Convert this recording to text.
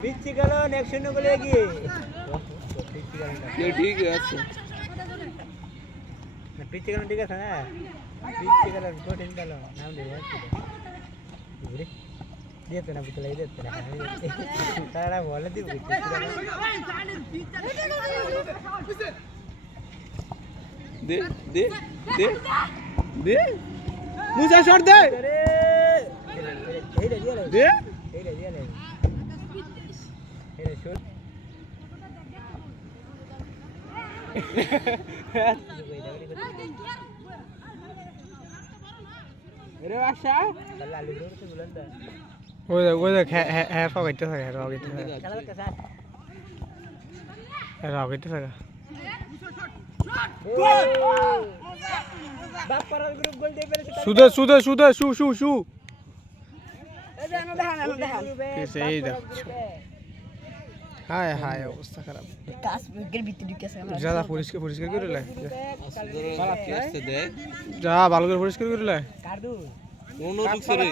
পিচ্ছি গেল নেক্সট শূন্য গোলে এগিয়ে ঠিক আছে পিচ্ছি গেল ঠিক আছে না পিচ্ছি গেল কঠিন গেল নাম দিয়ে দিতে না বুঝলে দিতে না তারা বলে দিব দে দে দে দে মুসা শট দে এইটা দিয়ে দে এইটা দিয়ে এইটা শট রে আশা তাহলে আলু দৌড়তে বলেন না ওই দেখ হ্যাঁ ফাগাইতে থাকে হ্যাঁ ফাগাইতে থাকে খেলা কে স্যার হ্যাঁ ফাগাইতে থাকে বাপ পাড়ার গ্রুপ গোল দিয়ে পেরেছে সুদে শু এই জানো দেখান কিসে এই দেখ হায় হায় অবস্থা খারাপ কাজ গেল ভিতরে ঢুকেছে আমরা যা পরিষ্কার করে লাই আসলে দে যা ভালো করে পরিষ্কার করে লাই কার দূর কোন ঢুকছে রে